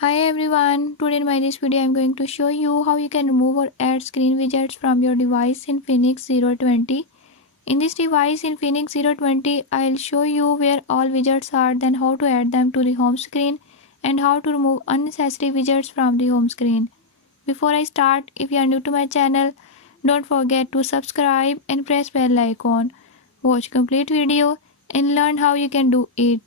Hi everyone, today in this video I am going to show you how you can remove or add screen widgets from your device in Infinix 020. In this device in Infinix 020, I'll show you where all widgets are, then how to add them to the home screen and how to remove unnecessary widgets from the home screen. Before I start, if you are new to my channel, don't forget to subscribe and press bell icon. Watch complete video and learn how you can do it.